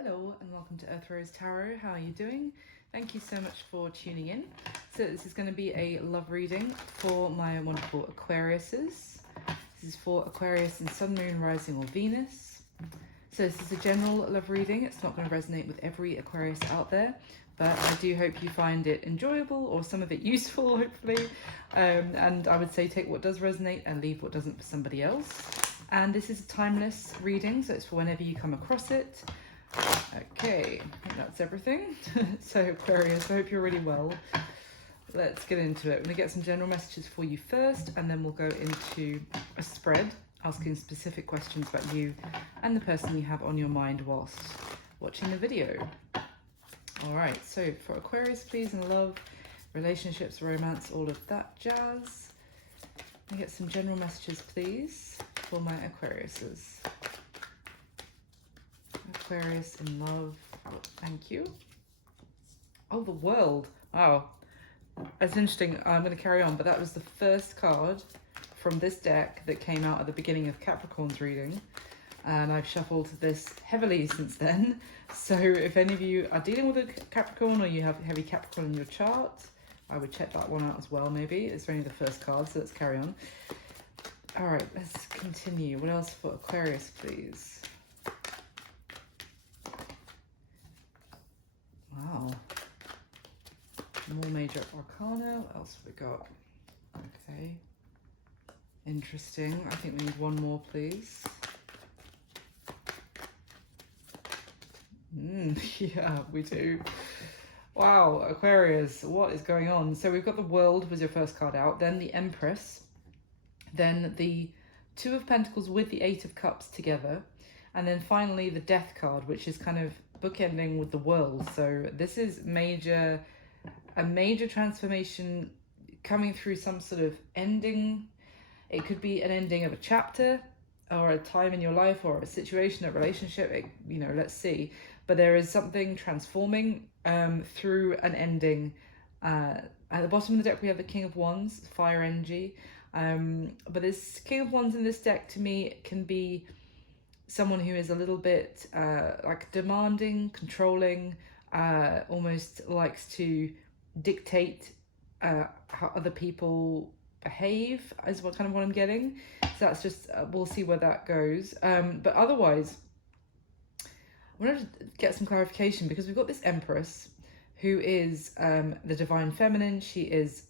Hello and welcome to Earth Rose Tarot. How are you doing? Thank you so much for tuning in. So this is going to be a love reading for my wonderful Aquariuses. This is for Aquarius and Sun, Moon, Rising or Venus. So this is a general love reading. It's not going to resonate with every Aquarius out there, but I do hope you find it enjoyable or some of it useful, hopefully. And I would say take what does resonate and leave what doesn't for somebody else. And this is a timeless reading, so it's for whenever you come across it. Okay, I think that's everything. So Aquarius, I hope you're really well. Let's get into it. I'm going to get some general messages for you first, and then we'll go into a spread, asking specific questions about you and the person you have on your mind whilst watching the video. All right, so for Aquarius, please, in love, relationships, romance, all of that jazz. Let me get some general messages, please, for my Aquariuses. Aquarius in love. Oh, thank you. Oh, the world. Wow. That's interesting. I'm going to carry on, but that was the first card from this deck that came out at the beginning of Capricorn's reading. And I've shuffled this heavily since then. So if any of you are dealing with a Capricorn or you have heavy Capricorn in your chart, I would check that one out as well, maybe. It's only the first card, so let's carry on. All right, let's continue. What else for Aquarius, please? Wow. More major arcana. What else have we got? Okay. Interesting. I think we need one more, please. Yeah, we do. Wow, Aquarius, what is going on? So we've got the World was your first card out, then the Empress, then the Two of Pentacles with the Eight of Cups together, and then finally the Death card, which is kind of bookending with the World. So this is a major transformation coming through some sort of ending. It could be an ending of a chapter or a time in your life or a situation, a relationship, let's see. But there is something transforming through an ending. At the bottom of the deck, we have the King of Wands, fire energy. But this King of Wands in this deck, to me, can be someone who is a little bit like demanding, controlling, almost likes to dictate how other people behave, is what I'm getting. So that's just, we'll see where that goes. But otherwise, I wanted to get some clarification because we've got this Empress who is the divine feminine. She is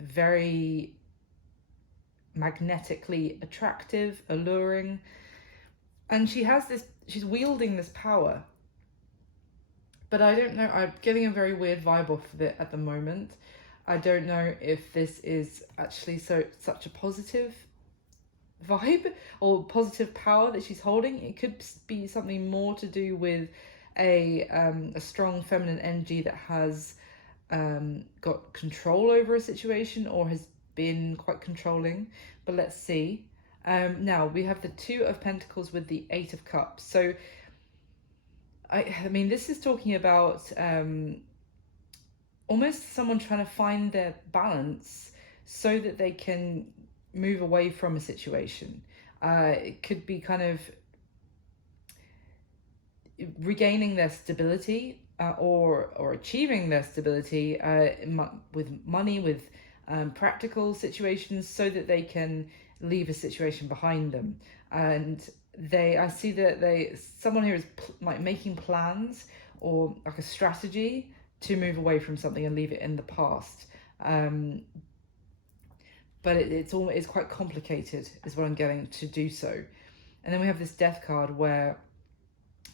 very magnetically attractive, alluring. And she has this, she's wielding this power. But I don't know, I'm getting a very weird vibe off of it at the moment. I don't know if this is actually such a positive vibe or positive power that she's holding. It could be something more to do with a strong feminine energy that has got control over a situation or has been quite controlling. But let's see. Now we have the Two of Pentacles with the Eight of Cups. So I mean, this is talking about almost someone trying to find their balance so that they can move away from a situation. It could be kind of regaining their stability or achieving their stability with money, with practical situations, so that they can leave a situation behind them. And I see that someone here is like making plans or like a strategy to move away from something and leave it in the past. But it's quite complicated, is what I'm getting, to do so. And then we have this Death card where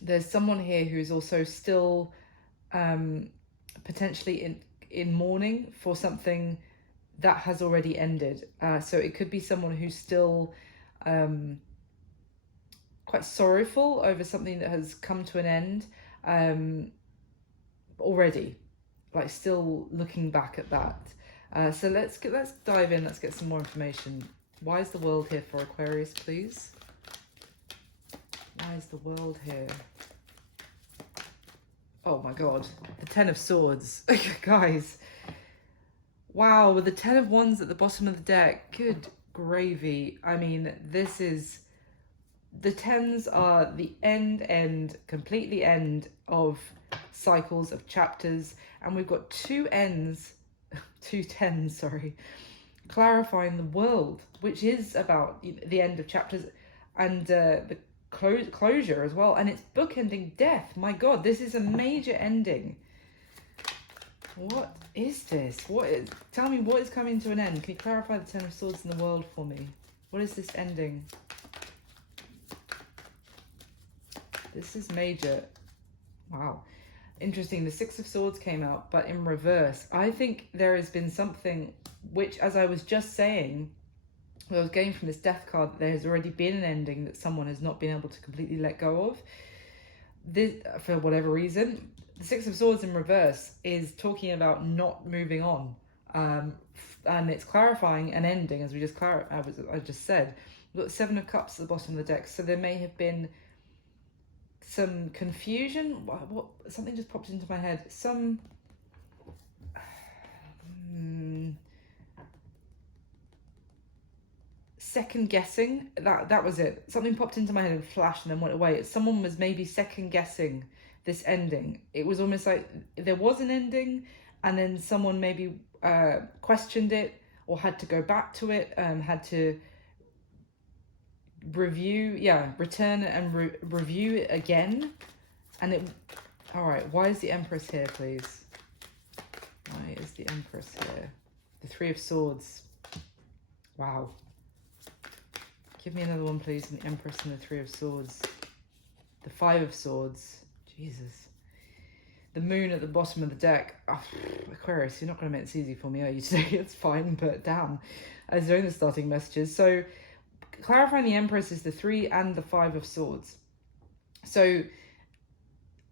there's someone here who's also still potentially in mourning for something that has already ended. So it could be someone who's still quite sorrowful over something that has come to an end already, like still looking back at that. So let's dive in. Let's get some more information. Why is the World here for Aquarius, please? Why is the World here? Oh my God, the Ten of Swords. Guys, wow, with the Ten of Wands at the bottom of the deck, good gravy. I mean, this is the tens are the completely end of cycles, of chapters, and we've got two tens, sorry, clarifying the world, which is about the end of chapters and the closure as well, and it's bookending death. My God, this is a major ending. What is this? Tell me what is coming to an end. Can you clarify the Ten of Swords in the world for me? What is this ending? This is major. Wow. Interesting. The Six of Swords came out, but in reverse. I think there has been something which, as I was just saying, I was getting from this death card, there has already been an ending that someone has not been able to completely let go of. This, for whatever reason. The Six of Swords in reverse is talking about not moving on. And it's clarifying an ending, as I just said. We've got the Seven of Cups at the bottom of the deck, so there may have been some confusion. What something just popped into my head. Some second guessing. That was it. Something popped into my head and flashed and then went away. Someone was maybe second guessing this ending. It was almost like there was an ending, and then someone maybe questioned it or had to go back to it, had to return and review it again. And it, all right, why is the Empress here, please? Why is the Empress here? The Three of Swords. Wow. Give me another one, please. And the Empress and the Three of Swords. The Five of Swords. Jesus. The Moon at the bottom of the deck. Oh, Aquarius, you're not going to make this easy for me, are you today? It's fine, but damn. I was doing the starting messages. So, clarifying the Empress is the Three and the Five of Swords. So,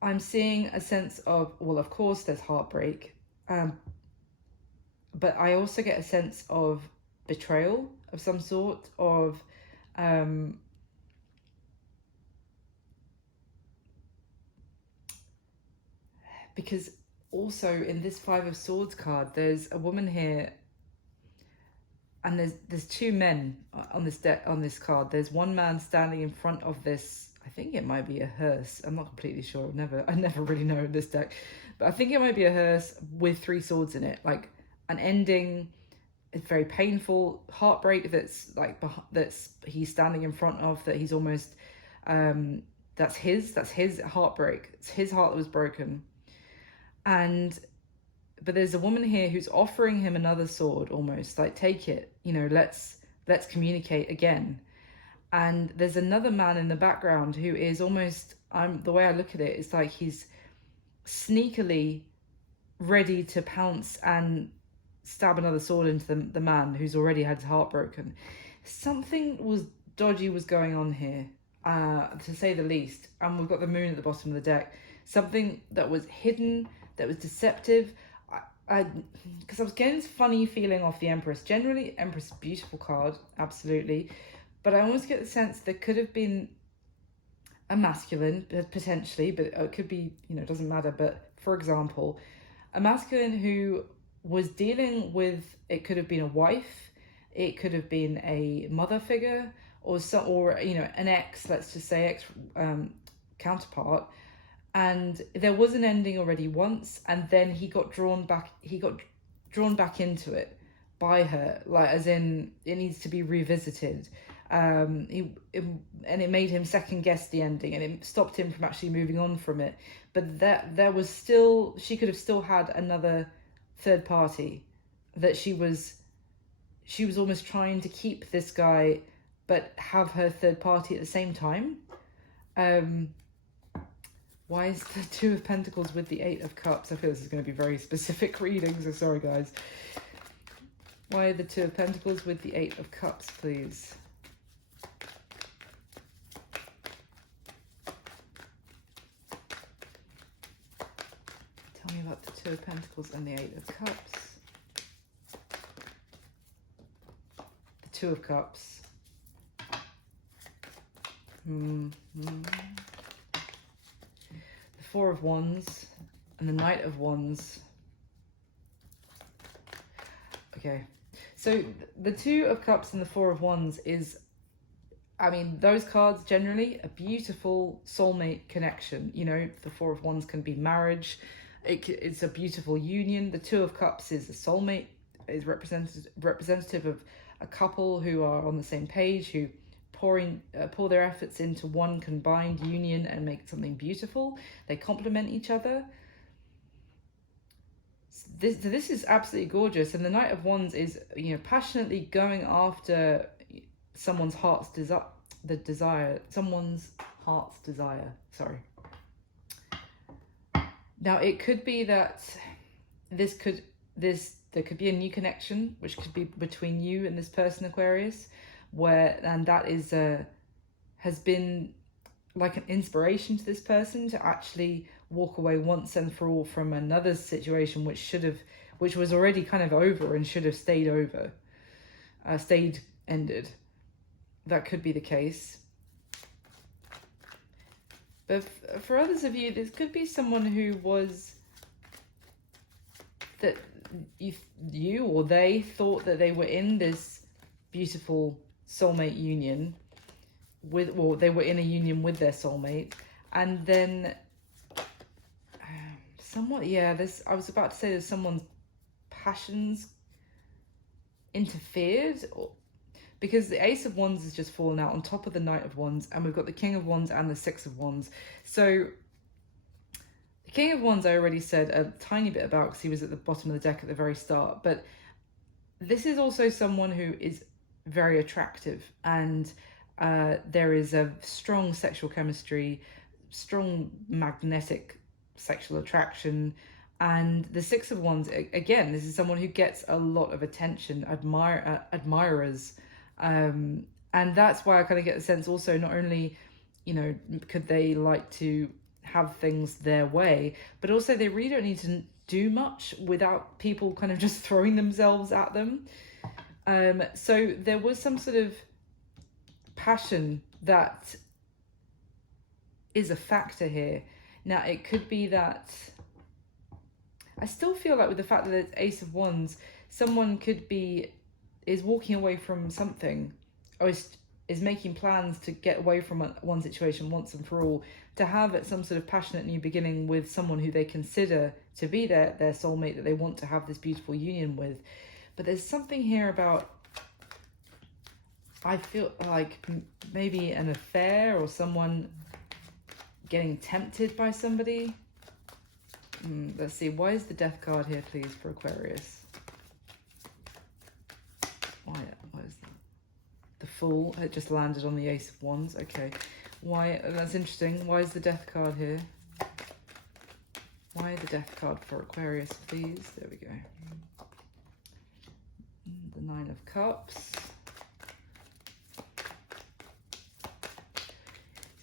I'm seeing a sense of, well, of course, there's heartbreak. But I also get a sense of betrayal of some sort, of because also in this Five of Swords card, there's a woman here, and there's two men on this deck, on this card. There's one man standing in front of this, I think it might be a hearse. I'm not completely sure. I never really know in this deck, but I think it might be a hearse with three swords in it, like an ending. It's very painful, heartbreak that's he's standing in front of, that he's almost that's his heartbreak. It's his heart that was broken. But there's a woman here who's offering him another sword, almost like, take it, let's communicate again. And there's another man in the background who is almost, the way I look at it, it's like he's sneakily ready to pounce and stab another sword into the man who's already had his heart broken. Something dodgy was going on here, to say the least. And we've got the Moon at the bottom of the deck. Something that was hidden, that was deceptive. Because I was getting this funny feeling off the Empress. Generally, Empress, beautiful card, absolutely. But I almost get the sense there could have been a masculine, potentially, but it could be, it doesn't matter. But for example, a masculine who was dealing with, it could have been a wife, it could have been a mother figure, or an ex, let's just say ex counterpart, and there was an ending already once, and then he got drawn back into it by her, like, as in it needs to be revisited. And it made him second guess the ending, and it stopped him from actually moving on from it. But she could have still had another third party, that she was almost trying to keep this guy but have her third party at the same time. Why is the Two of Pentacles with the Eight of Cups? I feel this is going to be very specific reading, so sorry guys. Why are the Two of Pentacles with the Eight of Cups, please? Tell me about the Two of Pentacles and the Eight of Cups. The Two of Cups. The Four of Wands and the Knight of Wands. Okay, so the Two of Cups and the Four of Wands is I mean, those cards generally, a beautiful soulmate connection. You know, the Four of Wands can be marriage. It's a beautiful union. The Two of Cups is a soulmate, is representative of a couple who are on the same page, who pour their efforts into one combined union and make something beautiful. They complement each other. This is absolutely gorgeous. And the Knight of Wands is, you know, passionately going after someone's heart's desire. Someone's heart's desire. Sorry. Now it could be that there could be a new connection, which could be between you and this person, Aquarius, and that is has been like an inspiration to this person to actually walk away once and for all from another situation which was already kind of over and should have ended. That could be the case. But for others of you, this could be someone who was that you or they thought that they were in this beautiful soulmate union or they were in a union with their soulmate, and then I was about to say that someone's passions interfered, because the Ace of Wands has just fallen out on top of the Knight of Wands, and we've got the King of Wands and the Six of Wands. So the King of Wands I already said a tiny bit about because he was at the bottom of the deck at the very start, but this is also someone who is very attractive, and there is a strong sexual chemistry, strong magnetic sexual attraction. And the Six of Wands, again, this is someone who gets a lot of attention, admirers, and that's why I kind of get the sense also, not only, you know, could they like to have things their way, but also they really don't need to do much without people kind of just throwing themselves at them. So there was some sort of passion that is a factor here. Now it could be that I still feel like with the fact that it's Ace of Wands, someone is walking away from something, or is making plans to get away from one situation once and for all, to have some sort of passionate new beginning with someone who they consider to be their soulmate, that they want to have this beautiful union with. But there's something here about, I feel like maybe an affair or someone getting tempted by somebody. Let's see, why is the Death card here, please, for Aquarius? Why is that? The Fool, it just landed on the Ace of Wands. Okay, why? That's interesting. Why is the Death card here? Why the Death card for Aquarius, please? There we go. The Nine of Cups.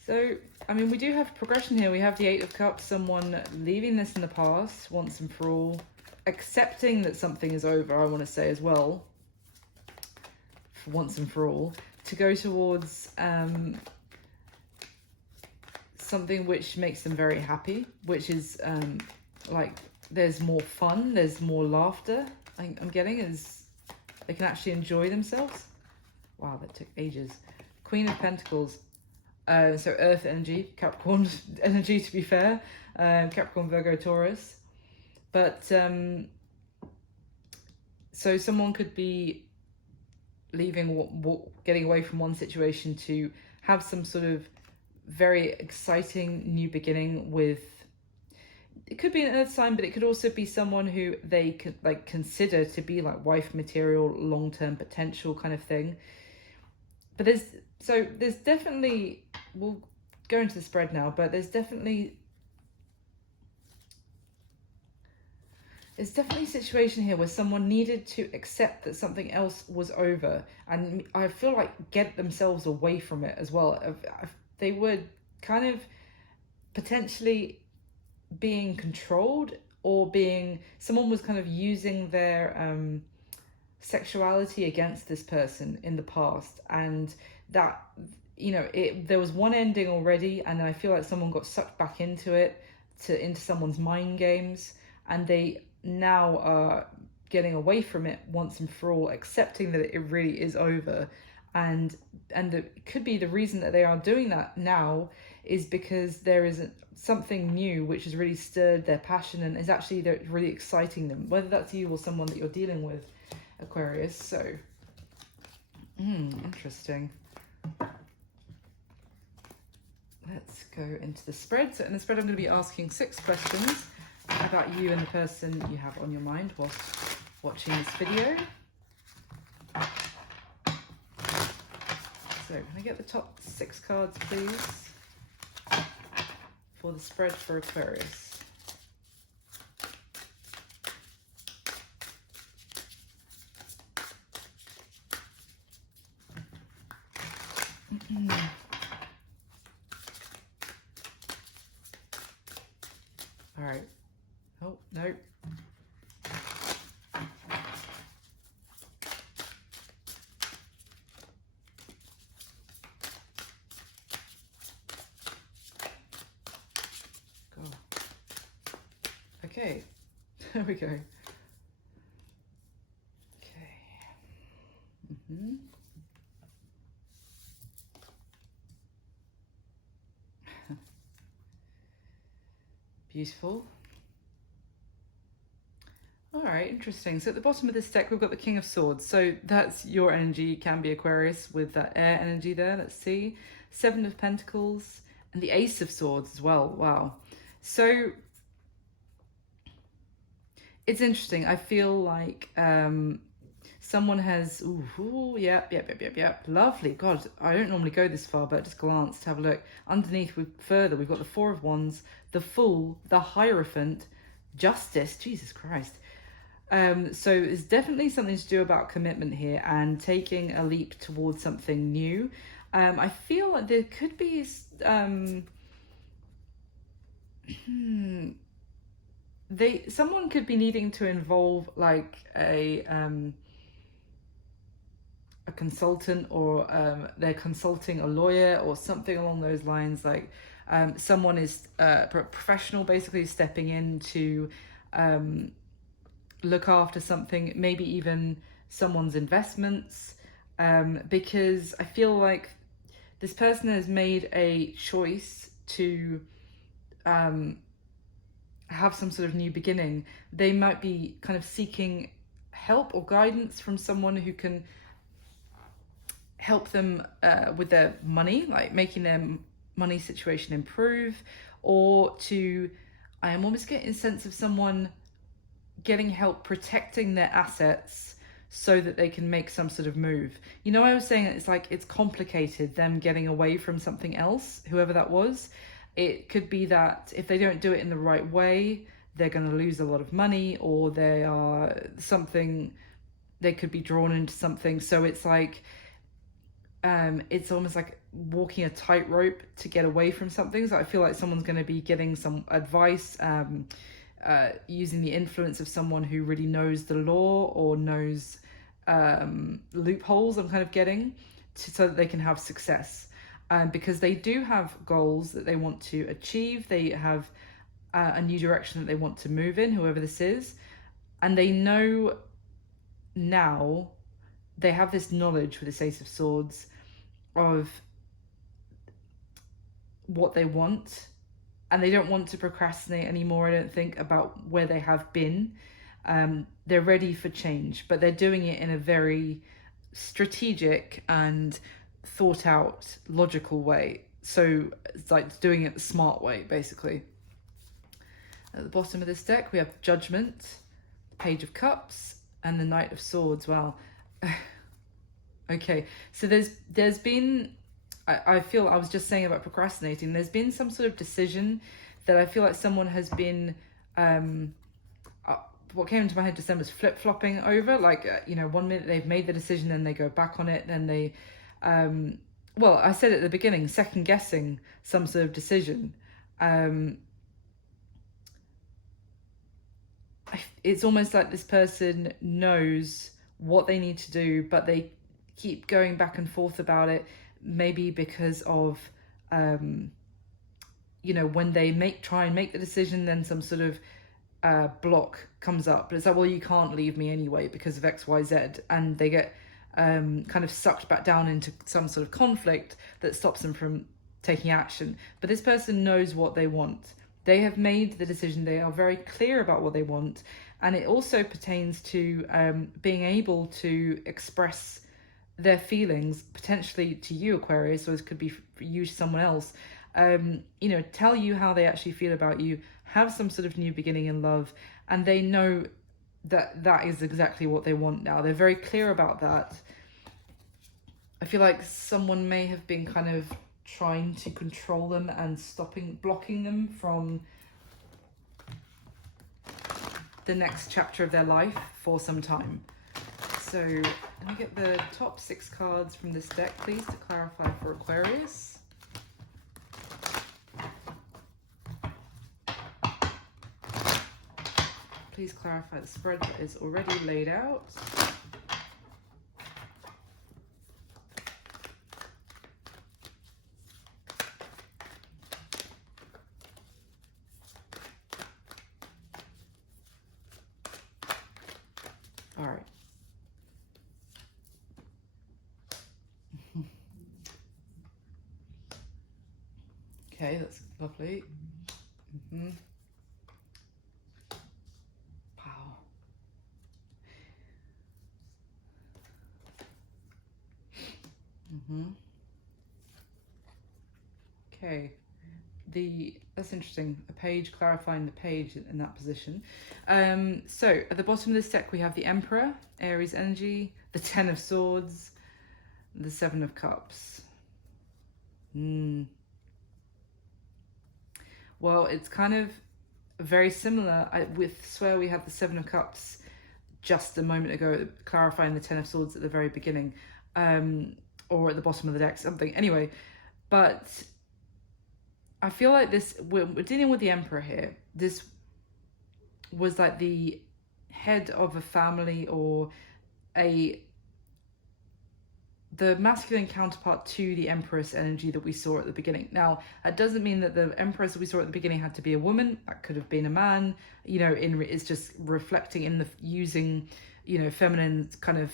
So, I mean, we do have progression here. We have the Eight of Cups, someone leaving this in the past once and for all, accepting that something is over, I want to say as well, for once and for all, to go towards something which makes them very happy, which is like there's more fun, there's more laughter. I'm getting is they can actually enjoy themselves. Wow, that took ages. Queen of Pentacles. So Earth energy, Capricorn energy, to be fair, Capricorn, Virgo, Taurus. But so someone could be leaving, getting away from one situation to have some sort of very exciting new beginning with, it could be an earth sign, but it could also be someone who they could like consider to be like wife material, long-term potential kind of thing. But there's definitely, we'll go into the spread now, but there's definitely a situation here where someone needed to accept that something else was over, and I feel like get themselves away from it as well. They were kind of potentially being controlled, or someone was kind of using their sexuality against this person in the past, and that, you know, there was one ending already, and I feel like someone got sucked back into it, into someone's mind games, and they now are getting away from it once and for all, accepting that it really is over, and it could be the reason that they are doing that now is because there is something new which has really stirred their passion and is actually really exciting them, whether that's you or someone that you're dealing with, Aquarius. So interesting. Let's go into the spread. So in the spread, I'm going to be asking 6 questions about you and the person you have on your mind whilst watching this video. So can I get the top 6 cards, please, for the spread for Aquarius? All right. Oh, no. Okay, there we go. Okay. Beautiful. All right, interesting. So at the bottom of this deck, we've got the King of Swords. So that's your energy, can be Aquarius, with that air energy there. Let's see. 7 of Pentacles and the Ace of Swords as well. Wow. So it's interesting. I feel like someone has, yep. Lovely. God, I don't normally go this far, but just glance to have a look. Underneath, we've got the 4 of Wands, the Fool, the Hierophant, Justice. Jesus Christ. So it's definitely something to do about commitment here and taking a leap towards something new. I feel like there could be someone could be needing to involve like a consultant, or they're consulting a lawyer or something along those lines. Like someone is professional, basically stepping in to look after something, maybe even someone's investments, because I feel like this person has made a choice to have some sort of new beginning. They might be kind of seeking help or guidance from someone who can help them with their money, like making their money situation improve, or I am almost getting a sense of someone getting help protecting their assets so that they can make some sort of move. You know, I was saying that it's like it's complicated, them getting away from something else, whoever that was. It could be that if they don't do it in the right way, they're going to lose a lot of money, or they could be drawn into something. So it's like, it's almost like walking a tightrope to get away from something. So I feel like someone's going to be getting some advice, using the influence of someone who really knows the law or knows loopholes, I'm kind of getting, so that they can have success. Because they do have goals that they want to achieve. They have a new direction that they want to move in, whoever this is. And they know now, they have this knowledge with this Ace of Swords of what they want. And they don't want to procrastinate anymore, I don't think, about where they have been. They're ready for change, but they're doing it in a very strategic and thought out, logical way. So it's like doing it the smart way, basically. At the bottom of this deck, we have Judgment, the Page of Cups, and the Knight of Swords. Wow. Okay, so there's been, I feel, I was just saying about procrastinating, there's been some sort of decision that I feel like someone has been, what came into my head just then was flip-flopping over. Like, 1 minute they've made the decision, then they go back on it, then they, well, I said at the beginning, second-guessing some sort of decision. It's almost like this person knows what they need to do, but they keep going back and forth about it, maybe because of, when they try and make the decision, then some sort of block comes up. But it's like, well, you can't leave me anyway because of X, Y, Z. And they get kind of sucked back down into some sort of conflict that stops them from taking action. But this person knows what they want. They have made the decision. They are very clear about what they want. And it also pertains to being able to express their feelings, potentially to you, Aquarius, or this could be for you to someone else. You know, tell you how they actually feel about you, have some sort of new beginning in love, and they know that that is exactly what they want now. They're very clear about that. I feel like someone may have been kind of trying to control them and blocking them from the next chapter of their life for some time. So let me get the top 6 cards from this deck, please, to clarify for Aquarius. Please clarify the spread that is already laid out. All right. Okay, that's lovely. Wow. Okay, that's interesting. A page clarifying the page in that position. So at the bottom of this deck we have the Emperor, Aries energy, the 10 of Swords, the 7 of Cups. Well, it's kind of very similar. I swear we had the 7 of Cups just a moment ago, clarifying the 10 of Swords at the very beginning, or at the bottom of the deck, something. Anyway, but I feel like we're dealing with the Emperor here. This was like the head of a family, or the masculine counterpart to the Empress energy that we saw at the beginning. Now, that doesn't mean that the Empress that we saw at the beginning had to be a woman. That could have been a man. You know, it's just reflecting in using, you know, feminine kind of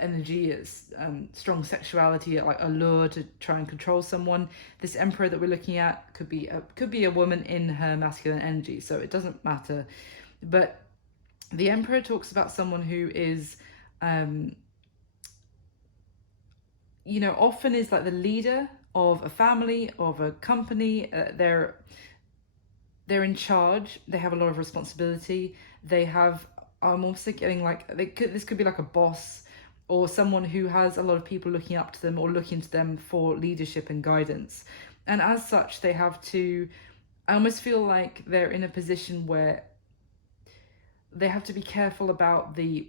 energy, it's strong sexuality, like allure to try and control someone. This Emperor that we're looking at could be a woman in her masculine energy, so it doesn't matter. But the Emperor talks about someone who is you know, often is like the leader of a family, of a company. They're in charge. They have a lot of responsibility. They have, I'm also getting like, this could be like a boss, or someone who has a lot of people looking up to them or looking to them for leadership and guidance. And as such, they have to, I almost feel like they're in a position where they have to be careful about the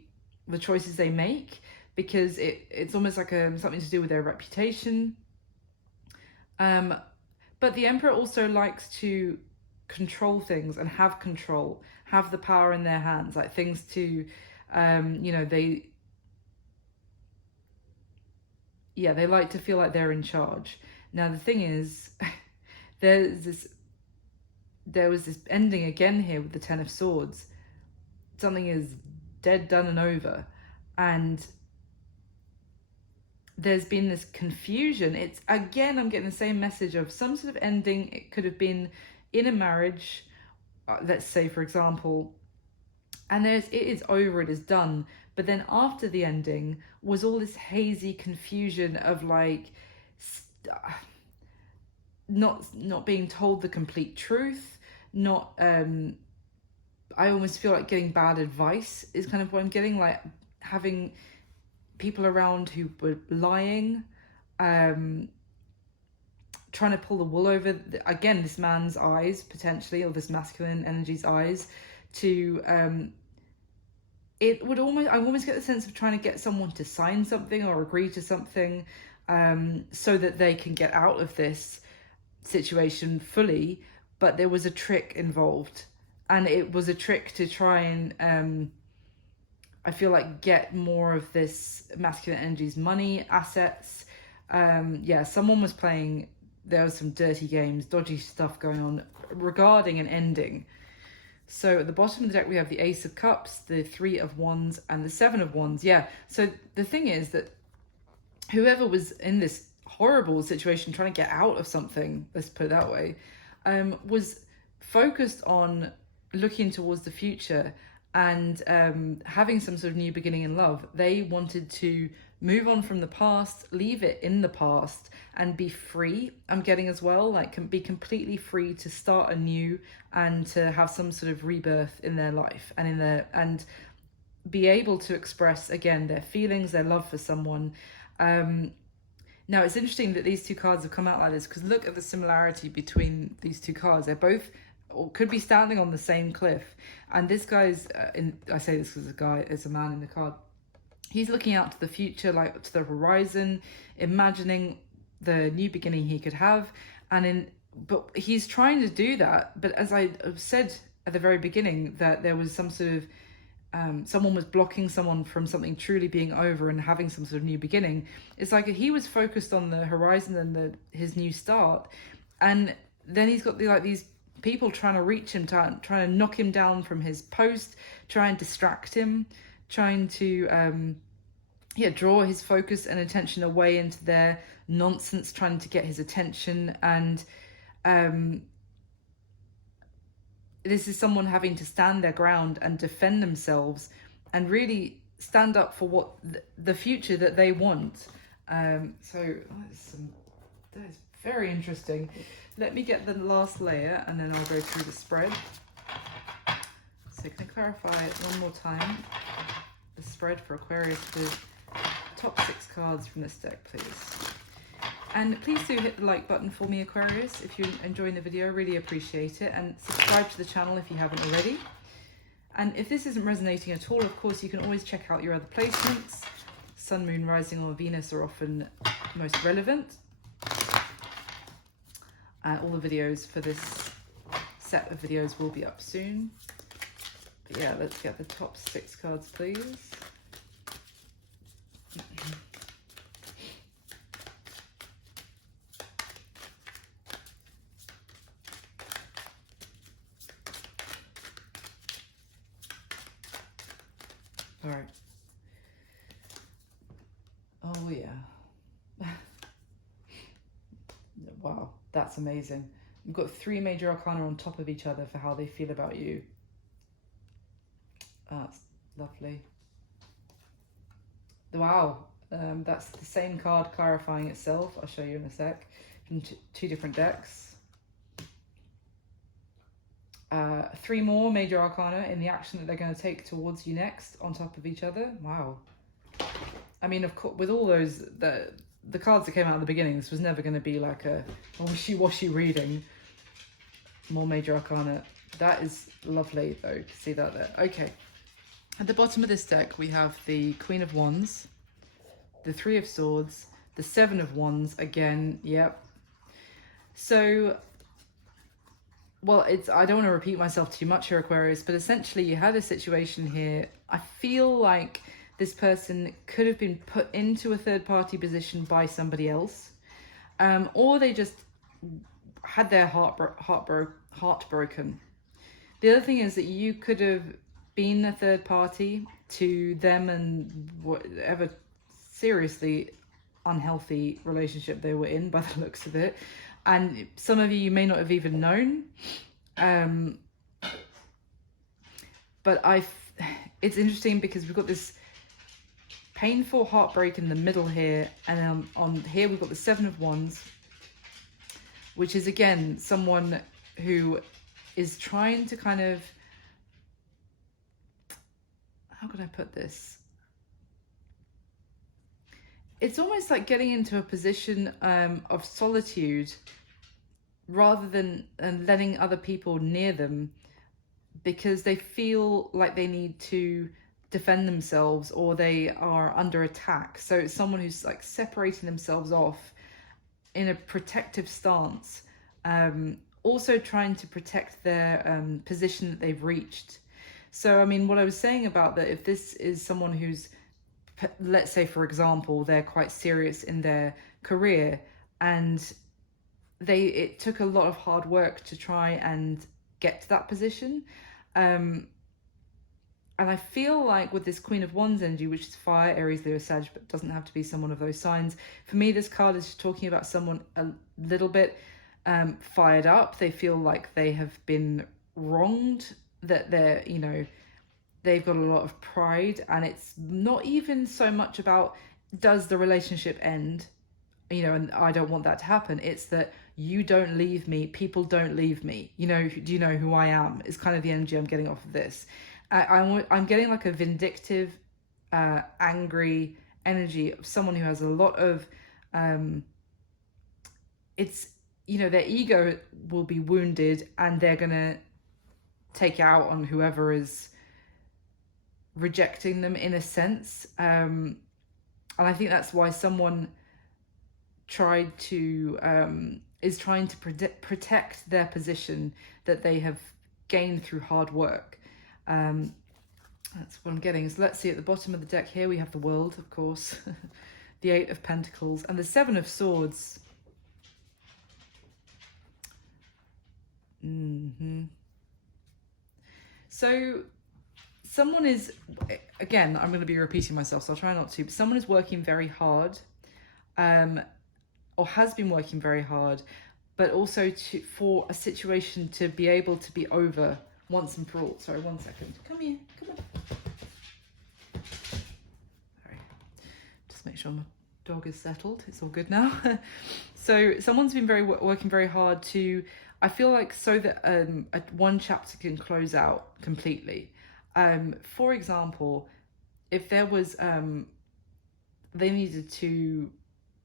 choices they make, because it's almost like something to do with their reputation. But the Emperor also likes to control things and have control, have the power in their hands, like things to, you know, they like to feel like they're in charge. Now, the thing is, there was this ending again here with the 10 of Swords. Something is dead, done and over. And there's been this confusion. It's, again, I'm getting the same message of some sort of ending. It could have been in a marriage, let's say, for example, and it is over, it is done. But then after the ending was all this hazy confusion of like not being told the complete truth, not I almost feel like getting bad advice is kind of what I'm getting, like having people around who were lying, trying to pull the wool over, again, this man's eyes, potentially, or this masculine energy's eyes, to, I almost get the sense of trying to get someone to sign something or agree to something, so that they can get out of this situation fully, but there was a trick involved. And it was a trick to try and, I feel like, get more of this masculine energy's money, assets. Someone was there was some dirty games, dodgy stuff going on regarding an ending. So at the bottom of the deck, we have the Ace of Cups, the Three of Wands, and the Seven of Wands. Yeah. So the thing is that whoever was in this horrible situation, trying to get out of something, let's put it that way, was focused on looking towards the future and having some sort of new beginning in love. They wanted to move on from the past, leave it in the past, and be free. I'm getting as well, like, can be completely free to start anew and to have some sort of rebirth in their life and be able to express again their feelings, their love for someone. Now it's interesting that these two cards have come out like this, because look at the similarity between these two cards. They're both, or could be standing on the same cliff, and this guy's I say this because it's a man in the card. He's looking out to the future, like to the horizon, imagining the new beginning he could have, but he's trying to do that. But as I said at the very beginning, that there was some sort of someone was blocking someone from something truly being over and having some sort of new beginning. It's like he was focused on the horizon and his new start, and then he's got these people trying to reach him, trying to knock him down from his post, try and distract him, trying to draw his focus and attention away into their nonsense, trying to get his attention. And this is someone having to stand their ground and defend themselves and really stand up for what the future that they want. So that is very interesting. Let me get the last layer and then I'll go through the spread. So can I clarify one more time the spread for Aquarius with top 6 cards from this deck, please? And please do hit the like button for me, Aquarius, if you're enjoying the video. I really appreciate it. And subscribe to the channel if you haven't already. And if this isn't resonating at all, of course, you can always check out your other placements. Sun, Moon, Rising, or Venus are often most relevant. All the videos for this set of videos will be up soon. But yeah, let's get the top 6 cards, please. All right. Oh yeah. Wow, that's amazing. We've got 3 major arcana on top of each other for how they feel about you. That's lovely. Wow, that's the same card clarifying itself. I'll show you in a sec. From 2 different decks. 3 more major arcana in the action that they're going to take towards you next on top of each other. Wow. I mean, of course, with all those, the cards that came out at the beginning, this was never going to be like a wishy-washy reading. More major arcana. That is lovely, though, to see that there. Okay. At the bottom of this deck, we have the Queen of Wands, the 3 of Swords, the 7 of Wands again. Yep. So, well, I don't want to repeat myself too much here, Aquarius, but essentially you had a situation here. I feel like this person could have been put into a third-party position by somebody else, or they just had their heart broken. The other thing is that you could have been a third party to them and whatever seriously unhealthy relationship they were in, by the looks of it. And some of you may not have even known. But it's interesting because we've got this painful heartbreak in the middle here, and on here we've got the 7 of Wands, which is again someone who is trying to kind of, how can I put this? It's almost like getting into a position of solitude rather than letting other people near them, because they feel like they need to defend themselves or they are under attack. So it's someone who's like separating themselves off in a protective stance, also trying to protect their position that they've reached. So, I mean, what I was saying about that, if this is someone who's, let's say, for example, they're quite serious in their career and it took a lot of hard work to try and get to that position. And I feel like with this Queen of Wands energy, which is fire, Aries, Leo, Sag, but doesn't have to be someone of those signs. For me, this card is talking about someone a little bit fired up. They feel like they have been wronged, that they're, you know, they've got a lot of pride. And it's not even so much about, does the relationship end? You know, and I don't want that to happen. It's that you don't leave me, people don't leave me. You know, do you know who I am? Is kind of the energy I'm getting off of this. I'm getting like a vindictive, angry energy of someone who has a lot of, it's, you know, their ego will be wounded and they're going to take out on whoever is rejecting them in a sense. And I think that's why someone tried to, is trying to protect their position that they have gained through hard work. That's what I'm getting. So let's see, at the bottom of the deck here we have the World, of course, the Eight of Pentacles, and the Seven of Swords. So someone is, again, I'm going to be repeating myself, so I'll try not to, but someone is working very hard, or has been working very hard, but also for a situation to be able to be over once and for all. Sorry, 1 second. Come here. Come on. Sorry. Just make sure my dog is settled. It's all good now. So someone's been working very hard to, I feel like, so that one chapter can close out completely. For example, if there was, they needed to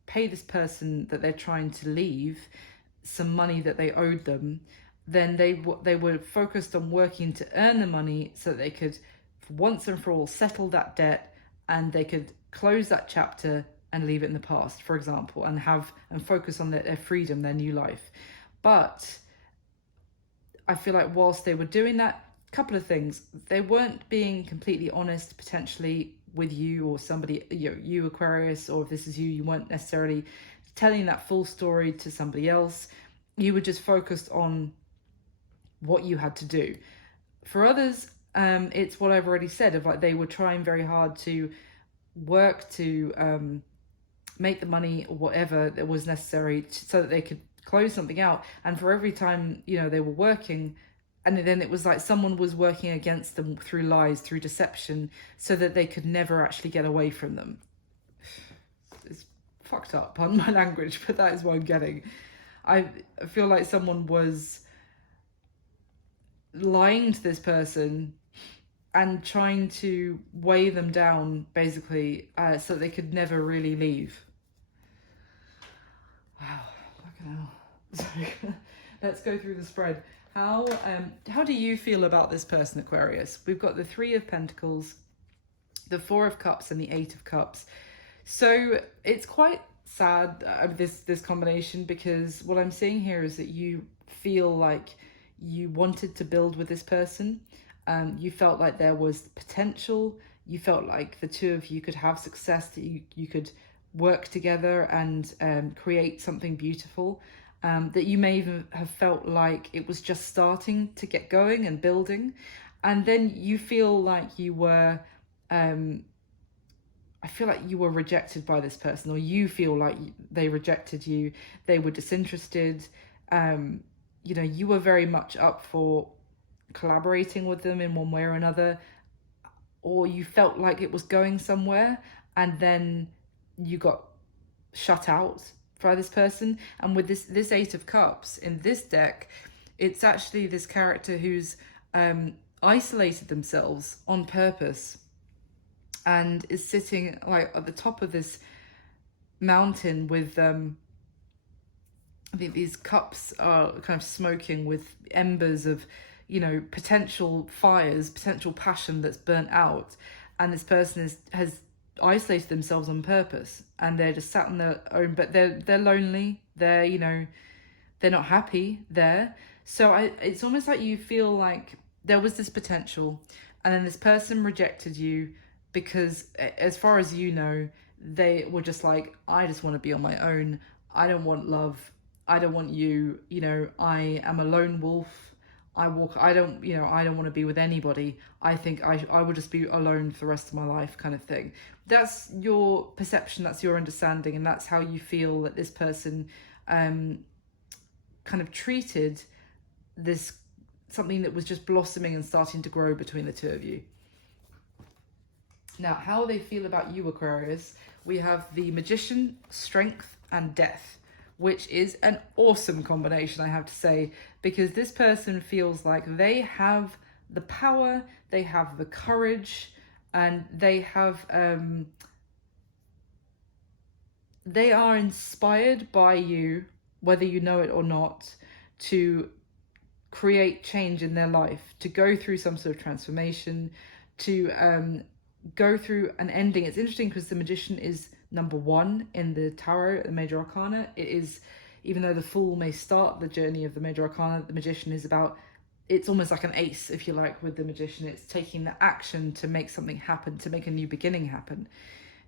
pay this person that they're trying to leave some money that they owed them, then they were focused on working to earn the money so that they could once and for all settle that debt, and they could close that chapter and leave it in the past, for example, and focus on their freedom, their new life. But I feel like whilst they were doing that, a couple of things, they weren't being completely honest potentially with you or somebody, you Aquarius, or if this is you, you weren't necessarily telling that full story to somebody else. You were just focused on what you had to do. For others, it's what I've already said, of like they were trying very hard to work to make the money or whatever that was necessary so that they could close something out. And for every time, you know, they were working, and then it was like someone was working against them through lies, through deception, so that they could never actually get away from them. It's fucked up, pardon my language, but that is what I'm getting. I feel like someone was lying to this person and trying to weigh them down, basically, so that they could never really leave. Wow, fucking hell. Sorry. Let's go through the spread. How do you feel about this person, Aquarius? We've got the Three of Pentacles, the Four of Cups, and the Eight of Cups. So it's quite sad, this combination, because what I'm seeing here is that you feel like you wanted to build with this person. You felt like there was potential. You felt like the two of you could have success, that you could work together and create something beautiful. That you may even have felt like it was just starting to get going and building. And then you feel like you were, I feel like you were rejected by this person, or you feel like they rejected you. They were disinterested. You know, you were very much up for collaborating with them in one way or another, or you felt like it was going somewhere, and then you got shut out by this person. And with this Eight of Cups in this deck, it's actually this character who's isolated themselves on purpose and is sitting like at the top of this mountain with these cups are kind of smoking with embers of, you know, potential fires, potential passion that's burnt out. And this person has isolated themselves on purpose, and they're just sat on their own, but they're lonely. They're, you know, they're not happy there. So it's almost like you feel like there was this potential, and then this person rejected you because, as far as you know, they were just like, I just want to be on my own. I don't want love. I don't want you. You know, I am a lone wolf. I don't, you know, I don't want to be with anybody. I think I would just be alone for the rest of my life, kind of thing. That's your perception, that's your understanding, and that's how you feel that this person kind of treated this, something that was just blossoming and starting to grow between the two of you. Now, how they feel about you, Aquarius, we have the Magician, Strength, and Death, which is an awesome combination, I have to say, because this person feels like they have the power, they have the courage, and they have, they are inspired by you, whether you know it or not, to create change in their life, to go through some sort of transformation, to go through an ending. It's interesting because the Magician is number 1 in the tarot, the Major Arcana. It is, even though the Fool may start the journey of the Major Arcana, the Magician is about, it's almost like an ace, if you like, with the Magician. It's taking the action to make something happen, to make a new beginning happen.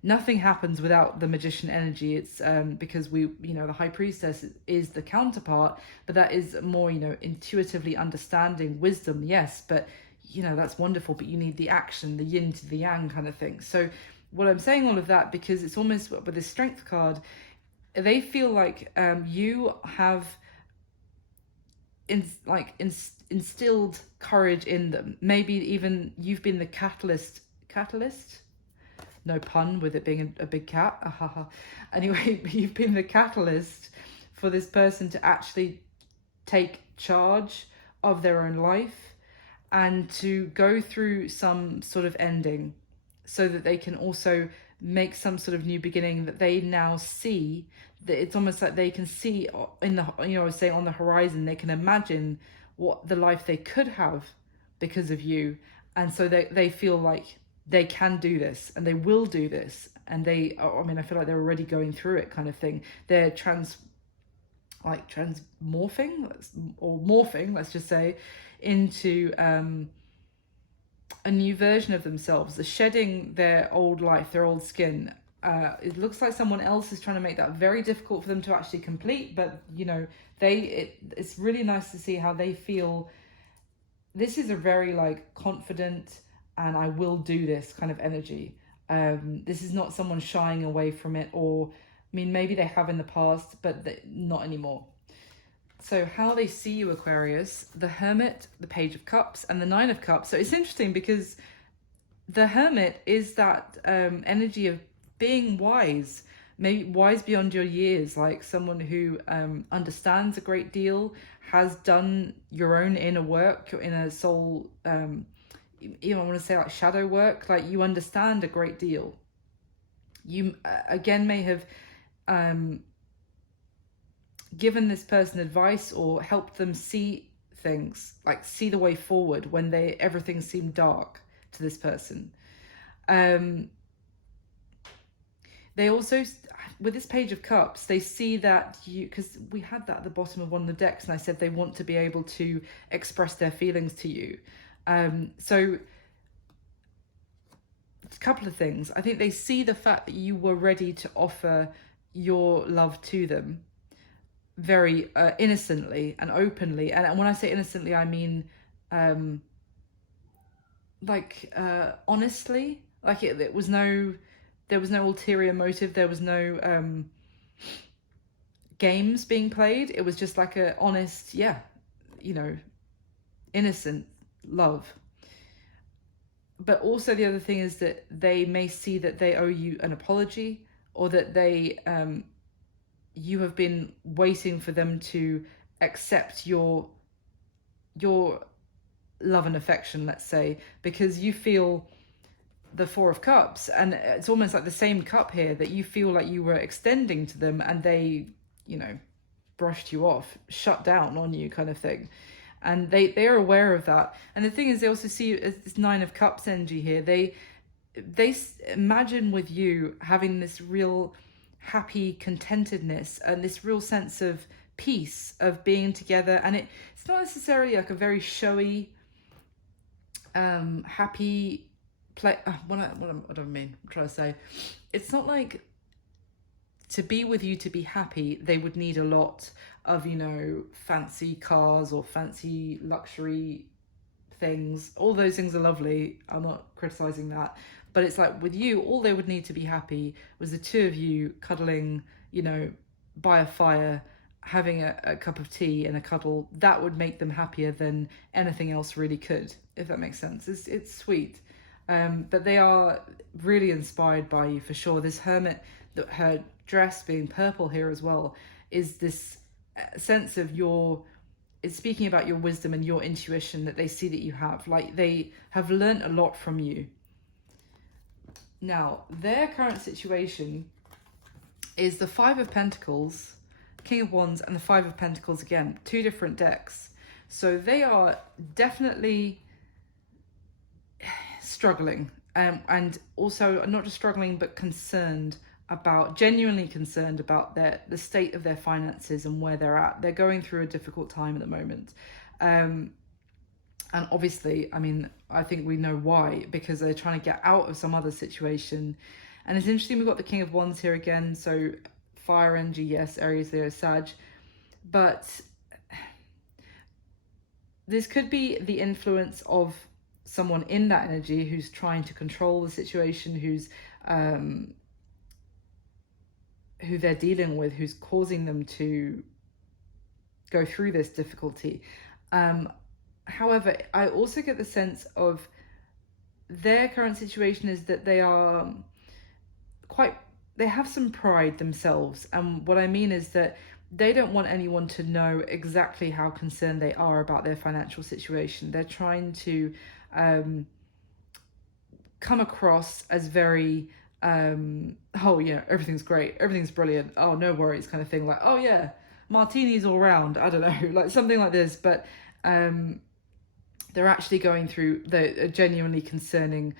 Nothing happens without the Magician energy. It's because we, you know, the High Priestess is the counterpart, but that is more, you know, intuitively understanding, wisdom, yes, but you know, that's wonderful, but you need the action, the yin to the yang kind of thing. So what I'm saying all of that, because it's almost with this Strength card, they feel like you have instilled courage in them. Maybe even you've been the catalyst, no pun with it being a big cat, anyway, you've been the catalyst for this person to actually take charge of their own life and to go through some sort of ending, so that they can also make some sort of new beginning, that they now see, that it's almost like they can see in the, you know, I was saying, on the horizon, they can imagine what the life they could have because of you. And so they feel like they can do this and they will do this. And they, I mean, I feel like they're already going through it, kind of thing. They're transmorphing, or morphing, let's just say, into a new version of themselves. They're shedding their old life, their old skin. It looks like someone else is trying to make that very difficult for them to actually complete, but you know, it's really nice to see how they feel. This is a very like confident and I will do this kind of energy. This is not someone shying away from it, or I mean, maybe they have in the past, but not anymore. So how they see you, Aquarius, the Hermit, the Page of Cups, and the Nine of Cups. So it's interesting because the Hermit is that energy of being wise, maybe wise beyond your years, like someone who understands a great deal, has done your own inner work, your inner soul, you know, I want to say like shadow work, like you understand a great deal. You, again, may have given this person advice or helped them see things, like see the way forward when everything seemed dark to this person. They also, with this Page of Cups, they see that you, because we had that at the bottom of one of the decks, and I said they want to be able to express their feelings to you. So a couple of things. I think they see the fact that you were ready to offer your love to them very innocently and openly. And when I say innocently, I mean honestly. Like there was no ulterior motive. There was no games being played. It was just like a honest, yeah, you know, innocent love. But also the other thing is that they may see that they owe you an apology, or that they you have been waiting for them to accept your love and affection, let's say, because you feel the Four of Cups, and it's almost like the same cup here, that you feel like you were extending to them and they, you know, brushed you off, shut down on you, kind of thing. And they are aware of that. And the thing is, they also see you as this Nine of Cups energy here. They imagine with you having this real happy contentedness and this real sense of peace, of being together. And it's not necessarily like a very showy, happy play. What do I mean? I'm trying to say, it's not like, to be with you, to be happy, they would need a lot. of, you know, fancy cars or fancy luxury things. All those things are lovely. I'm not criticizing that. But it's like with you, all they would need to be happy was the two of you cuddling, you know, by a fire, having a cup of tea and a cuddle. That would make them happier than anything else really could, if that makes sense. It's sweet. But they are really inspired by you for sure. This hermit, her dress being purple here as well, is this sense of it's speaking about your wisdom and your intuition that they see that you have. Like, they have learned a lot from you. Now, their current situation is the Five of Pentacles, King of Wands, and the Five of Pentacles again. Two different decks. So they are definitely struggling. And also not just struggling, but genuinely concerned about the state of their finances and where they're at. They're going through a difficult time at the moment. And obviously, I mean, I think we know why, because they're trying to get out of some other situation. And it's interesting, we've got the King of Wands here again. So fire energy, yes, Aries, Leo, Sag. But this could be the influence of someone in that energy who's trying to control the situation, who they're dealing with, who's causing them to go through this difficulty. However, I also get the sense of their current situation is that they have some pride themselves. And what I mean is that they don't want anyone to know exactly how concerned they are about their financial situation. They're trying to come across as very, oh yeah, everything's great, everything's brilliant, oh no worries kind of thing. Like, oh yeah, martinis all round, I don't know, like something like this. But they're actually going through a genuinely concerning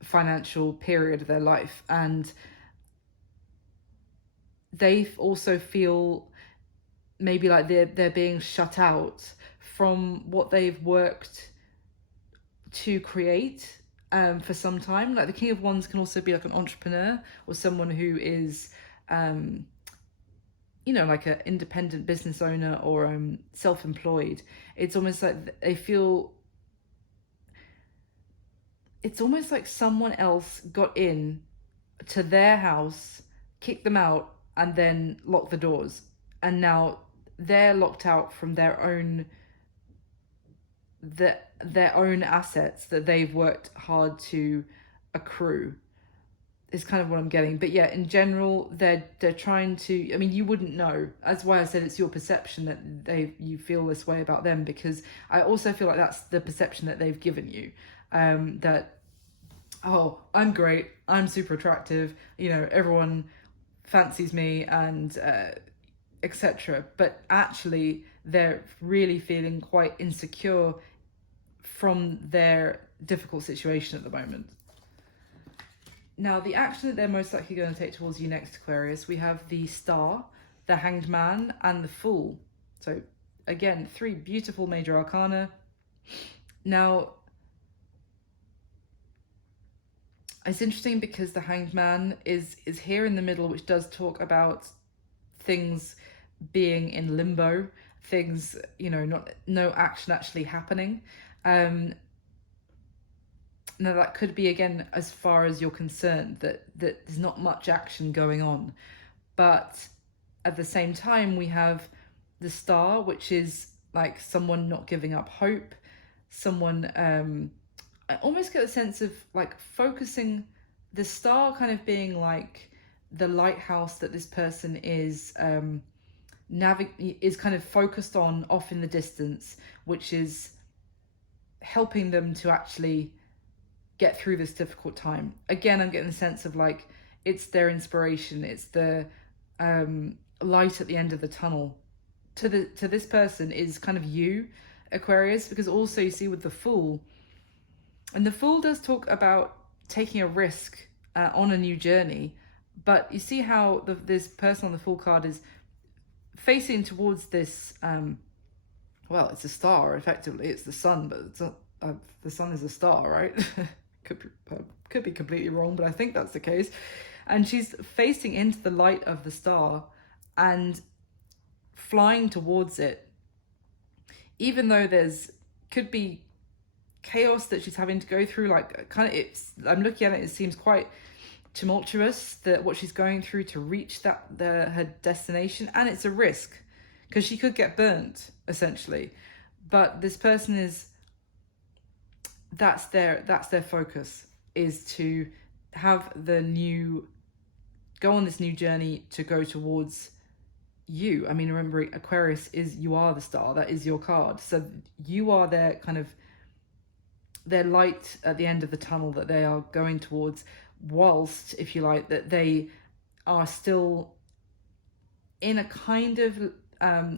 financial period of their life, and they also feel maybe like they're being shut out from what they've worked to create for some time. Like the King of Wands can also be like an entrepreneur or someone who is you know, like an independent business owner or self-employed. It's almost like they feel, it's almost like someone else got in to their house, kicked them out, and then locked the doors. And now they're locked out from their own assets that they've worked hard to accrue, is kind of what I'm getting. But yeah, in general, they're trying to, I mean, you wouldn't know. That's why I said it's your perception that you feel this way about them, because I also feel like that's the perception that they've given you. That, oh, I'm great, I'm super attractive, you know, everyone fancies me, and etc. But actually, they're really feeling quite insecure from their difficult situation at the moment. Now, the action that they're most likely going to take towards you next, Aquarius, we have the Star, the Hanged Man, and the Fool. So, again, 3 beautiful major arcana. Now, it's interesting because the Hanged Man is here in the middle, which does talk about things being in limbo, things, you know, no action actually happening. Now that could be, again, as far as you're concerned, that there's not much action going on. But at the same time, we have the Star, which is like someone not giving up hope, someone, I almost get a sense of like focusing, the Star kind of being like the lighthouse that this person is is kind of focused on off in the distance, which is helping them to actually get through this difficult time. Again, I'm getting the sense of like it's their inspiration, it's the light at the end of the tunnel. To this person is kind of you, Aquarius, because also you see with the Fool, and the Fool does talk about taking a risk on a new journey, but you see how this person on the Fool card is facing towards this, well, it's a star, effectively, it's the sun, but it's not, the sun is a star, right? Could be completely wrong, but I think that's the case. And she's facing into the light of the star, and flying towards it, even though could be chaos that she's having to go through. Like, kind of, I'm looking at it, it seems quite tumultuous, that what she's going through to reach her destination, and it's a risk because she could get burnt essentially. But this person that's their focus, is to have go on this new journey to go towards you. I mean, remember, Aquarius you are the star, that is your card. So you are their light at the end of the tunnel that they are going towards, whilst, if you like, that they are still in a kind of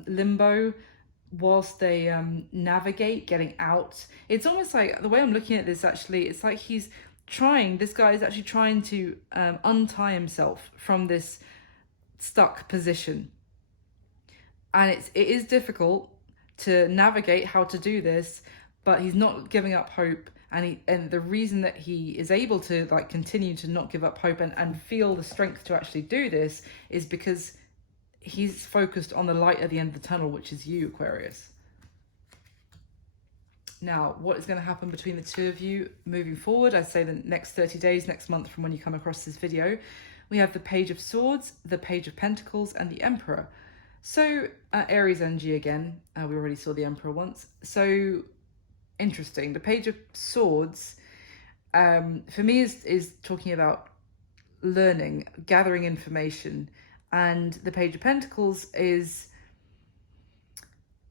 limbo whilst they navigate getting out. It's almost like, the way I'm looking at this, actually, it's like this guy is actually trying to untie himself from this stuck position. And it is difficult to navigate how to do this, but he's not giving up hope. And the reason that he is able to like continue to not give up hope and feel the strength to actually do this is because he's focused on the light at the end of the tunnel, which is you, Aquarius. Now, what is going to happen between the two of you moving forward? I'd say the next 30 days, next month from when you come across this video. We have the Page of Swords, the Page of Pentacles, and the Emperor. So, Aries energy again. We already saw the Emperor once. So, interesting. The Page of Swords, for me, is talking about learning, gathering information. And the Page of Pentacles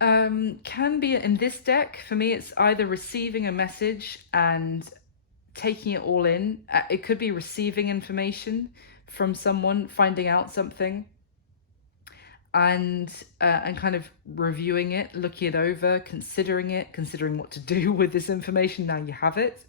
can be, in this deck, for me, it's either receiving a message and taking it all in. It could be receiving information from someone, finding out something, and kind of reviewing it, looking it over, considering what to do with this information now you have it.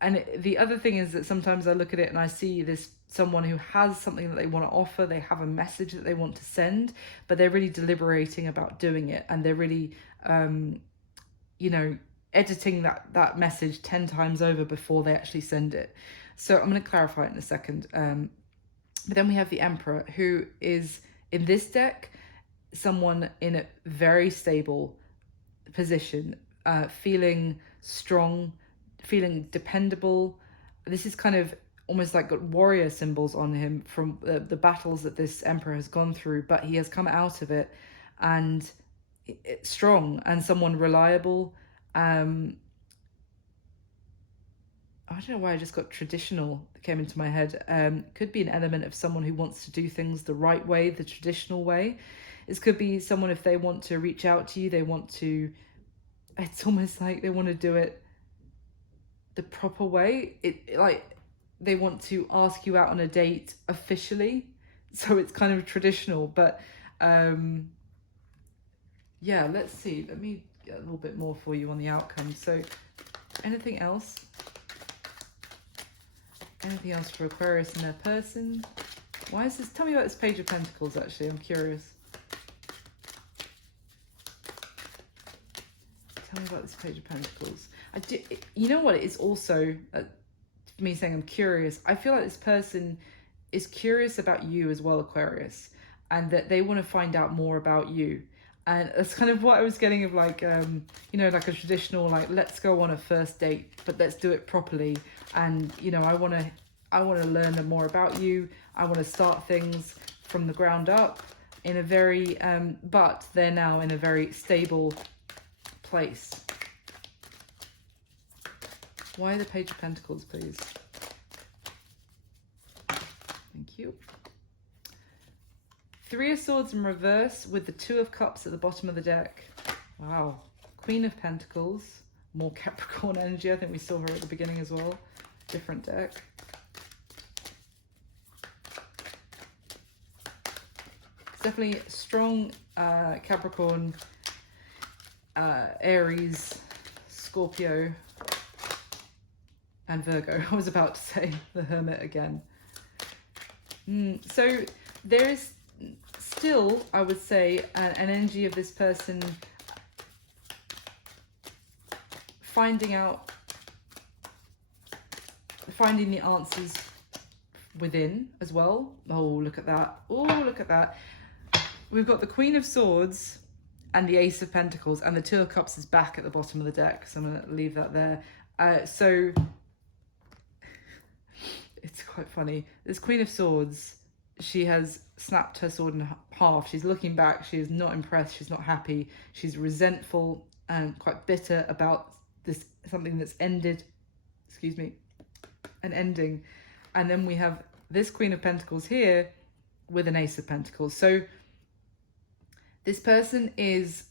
And the other thing is that sometimes I look at it and I see someone who has something that they want to offer, they have a message that they want to send, but they're really deliberating about doing it, and they're really, editing that message 10 times over before they actually send it. So I'm going to clarify it in a second. But then we have the Emperor, who is, in this deck, someone in a very stable position, feeling strong, feeling dependable. This is kind of almost like got warrior symbols on him from the battles that this Emperor has gone through, but he has come out of it and it's strong and someone reliable. I don't know why I just got traditional that came into my head. Could be an element of someone who wants to do things the right way, the traditional way. This could be someone, if they want to reach out to you, it's almost like they want to do it the proper way. They want to ask you out on a date officially, so it's kind of traditional. But yeah, let's see. Let me get a little bit more for you on the outcome. So anything else? Anything else for Aquarius and their person? Why is this? Tell me about this Page of Pentacles, actually. I'm curious. Tell me about this Page of Pentacles. You know what? It is also me saying I'm curious. I feel like this person is curious about you as well, Aquarius, and that they want to find out more about you. And that's kind of what I was getting of, like, like a traditional, like, let's go on a first date, but let's do it properly. And, I want to learn more about you. I want to start things from the ground up in a very, but they're now in a very stable place. Why the Page of Pentacles, please? Thank you. Three of Swords in reverse with the Two of Cups at the bottom of the deck. Wow. Queen of Pentacles. More Capricorn energy. I think we saw her at the beginning as well. Different deck. It's definitely strong Capricorn, Aries, Scorpio, and Virgo. I was about to say the Hermit again. So there is still, I would say, an energy of this person finding the answers within as well. Oh, look at that. Oh, look at that. we've got the Queen of Swords and the Ace of Pentacles, and the Two of Cups is back at the bottom of the deck, so I'm going to leave that there. So it's quite funny. This Queen of Swords, she has snapped her sword in half. She's looking back. She is not impressed. She's not happy. She's resentful and quite bitter about this, something that's ended. Excuse me, an ending. And then we have this Queen of Pentacles here with an Ace of Pentacles. So this person is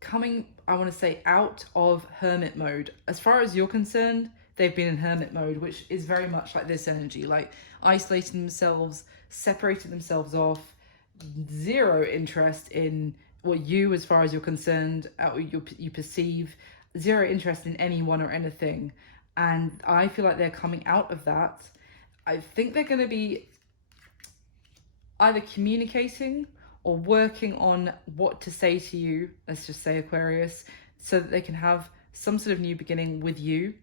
coming, I want to say, out of hermit mode. As far as you're concerned, they've been in hermit mode, which is very much like this energy, like isolating themselves, separating themselves off, zero interest in what you, as far as you're concerned, you perceive, zero interest in anyone or anything. And I feel like they're coming out of that. I think they're going to be either communicating or working on what to say to you, let's just say Aquarius, so that they can have some sort of new beginning with you.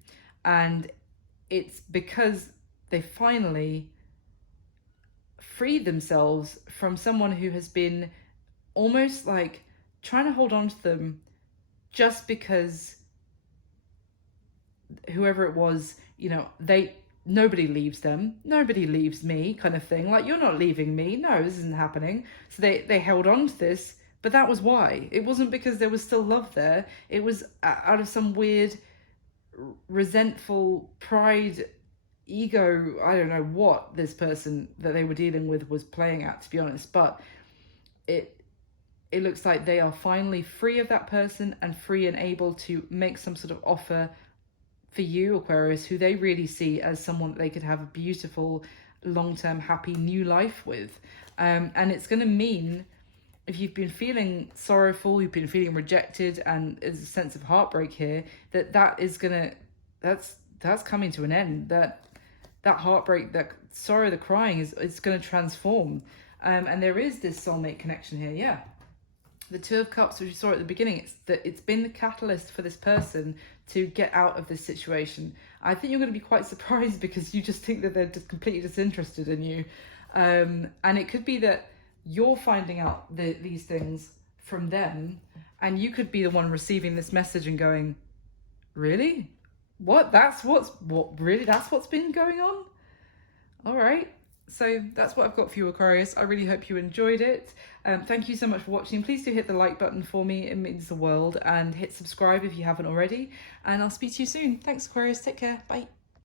And it's because they finally freed themselves from someone who has been almost like trying to hold on to them just because whoever it was, you know, nobody leaves them, nobody leaves me, kind of thing. Like, you're not leaving me. No, this isn't happening. So they held on to this, but that was why. It wasn't because there was still love there. It was out of some weird, resentful pride, ego, I don't know what this person that they were dealing with was playing at, to be honest. But it looks like they are finally free of that person and free and able to make some sort of offer for you, Aquarius, who they really see as someone that they could have a beautiful, long-term, happy new life with. And it's going to mean, if you've been feeling sorrowful, you've been feeling rejected, and there's a sense of heartbreak here, that's coming to an end. That heartbreak, that sorrow, the crying is going to transform. And there is this soulmate connection here, yeah. The Two of Cups, which you saw at the beginning, it's been the catalyst for this person to get out of this situation. I think you're going to be quite surprised because you just think that they're just completely disinterested in you. And it could be that you're finding out these things from them, and you could be the one receiving this message and going, really? What? That's what's been going on? All right. So that's what I've got for you, Aquarius. I really hope you enjoyed it. Thank you so much for watching. Please do hit the like button for me. It means the world. And hit subscribe if you haven't already. And I'll speak to you soon. Thanks, Aquarius. Take care. Bye.